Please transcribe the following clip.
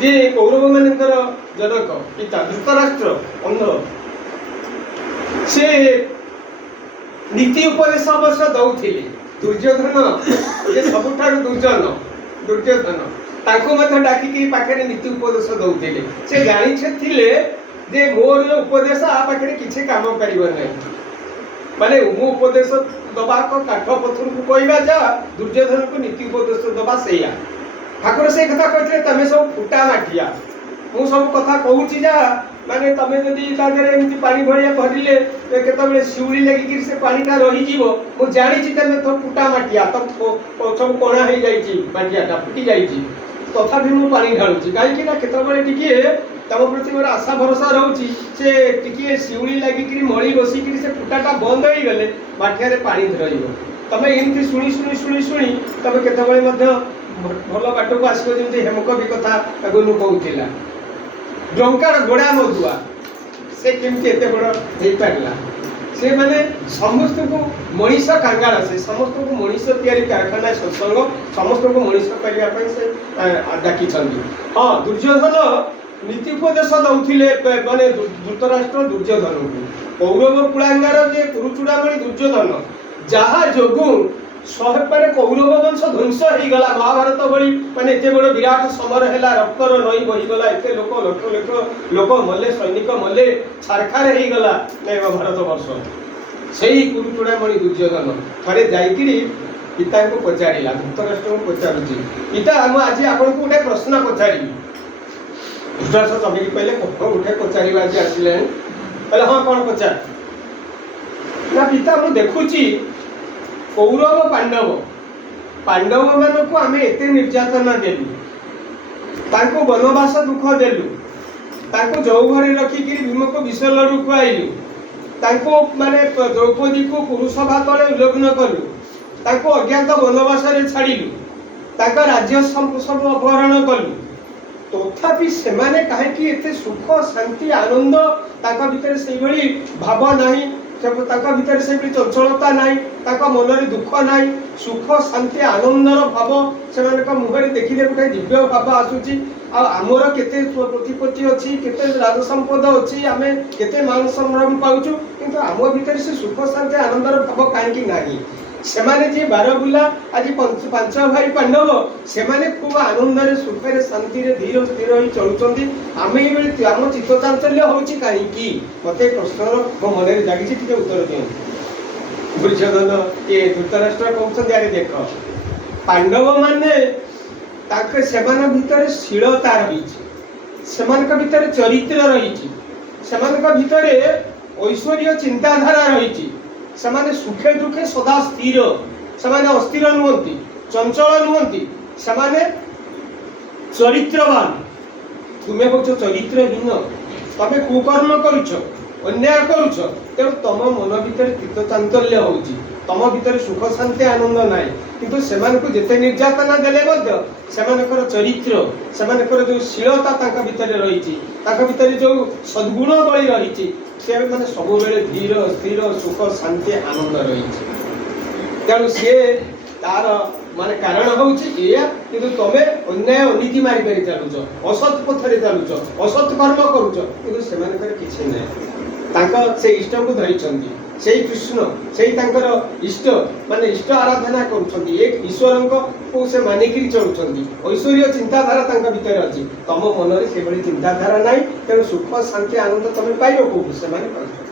जे कौरव मानकर जनक पिता धृतराष्ट्र अंध से नीति उपदेश अवश्य दौथिले दुर्योधन जे सबुठार दुर्योधन ताको मत डाकिकी पाखरे नीति उपदेश दौथिले से जानि छथिले जे मोर उपदेश आ पाखरे किछि काम करिव नै माने मो उपदेश दबा को काठ पत्थर को कहवा जा दुर्योधन को नीति उपदेश दबा सेया ठाकुर से कथा कहते तमे सब फुटा माठिया मु सब कथा कहूची जा माने तमे जदी तागरे एमती पानी भरिया भरिले केतबेले शिउली लागि कि से पानीटा रही जीवो मु जानि छि तमे तो फुटा माठिया तो सब कोणा हे जाई छि माठियाटा फुटी जाई छि तथापि मु पानी ढाळू छि काई कि ना केतबेले टिके तम प्रति मोर आशा भरोसा रहउछि से टिके शिउली लागि कि मळी बसी कि से फुटाटा बंद होई गले माठिया रे पानी धरइबो तमे एमती सुनी तमे केतबेले मध्ये भल बाटो को आसो जेमती हेमक भी कथा तागुनु कहउथिला डंकार गोड़ा मधुआ से केमती एते बड़ हेई पारला से माने समस्त को मनीष कांगाल से समस्त को मनीष तैयारी कारखाना सत्संग समस्त को मनीष करिया पय से डाकी छंदी हां दुर्योधन नीति उपदेश दउथिले माने धृतराष्ट्र दुर्योधन को कौरव कुलांगार जे कुरुचुडामणि दुर्योधन जहा जोगु शहे पर कौरव वंश ध्वंस हो गला महाभारत भली माने एते बड़ विराट समर हैला रक्तर नई बही गला एते लोक लक्ष लोक मले सैनिक मले छारखार हो गला भारत वर्ष सेही कुरुचुडामणि दुर्योधन थरे जाईकिरी पिता को पचारिला धृतराष्ट्र को पचारुची पिता हम आज आपन को उठे प्रश्न पचारी धृतराष्ट्र सभी पहले को उठे पचारिवा आज आसिले पहले हां कोन पचार ना पिता मु देखुची कौरव पांडव मान को आम एते निर्यातना देलु ताको वनवास दुख देलु ताको जौघरे रखिकी भीम को विष लड़ू खुआइलु ताको माने द्रौपदी को पुरुषभा तले उल्लग्न कलु ताको अज्ञात वनवास रे छाड़िलु ताका राज्य सब अपहरण कलु तथापि सेमाने काहे कि एते सुख शांति आनंद ताका भीतर सेही भली भाव नाही सब ताका भीतर से चंचलता नाही ताका मनरे दुख नाही सुख शांति आनंदर भाव सेमानक मुहरे देखिले गोटे दिव्य भाव आसुची आ हमर केते प्रतिपत्ति अछि केते राज संपद अछि आमे केते मान सम्मान पाउछु किंतु हम भीतर से सुख शांति आनंदर भाव काहे कि नाही सेमाने जे बारबुला आज पांच भाई पांडव सेमाने खूब आनंद रे सुख रे शांति रे धीर स्थिर होई चलुचंदी आमे ए बेले हम चित्त चांचल्य होउची काहे कि मते प्रश्नर मो मन रे जागी टिके उत्तर दियो दुर्योधन ए धृतराष्ट्र कहउछन यारे देखो पांडव माने ताके सेमान भीतर शीलता रहिछि सेमानक भीतर चरित्र रहिछि सेमानक भीतर ऐश्वर्य चिंताधारा रहिछि समाने सुखे दुखे सदा स्थिर समाने अस्थिर नुहंती चंचल नुहंती समाने चरित्रवान तुमे होछ चरित्रहीन तमे कुकर्म करूछ अन्याय करूछ तेणु तम मन भीतर चित्त चांचल्य होउची तम भीतर सुख शांति आनंद नाय किंतु सेमानकु जेते निर्यातना देले मध्य सेमानकर चरित्र सेमानकर जो शीलता तांका भीतर रहिची तांका भीतर जो सद्गुण बळी रहिची से माने सब बेले धीर स्थिर सुख शांति आनंद रहिची तेणु से तार माने कारण होउची एया किंतु तमे अन्याय अनीति मारी करी चालुछ असत पथरे चालुछ असत कर्म करूछ किंतु सेमानकर किछि नै तांका से इष्ट को धरिछंती सेही कृष्ण सेही तांकर इष्ट माने इष्ट आराधना करूछंती एक ईश्वरंक को से मानिकरी चलुछंती ऐश्वर्य चिंताधारा तांका भीतर अछि तम मन रे से बड़ी चिंताधारा नाही तेणु सुख शांति आनंद तमे पाइबो को से माने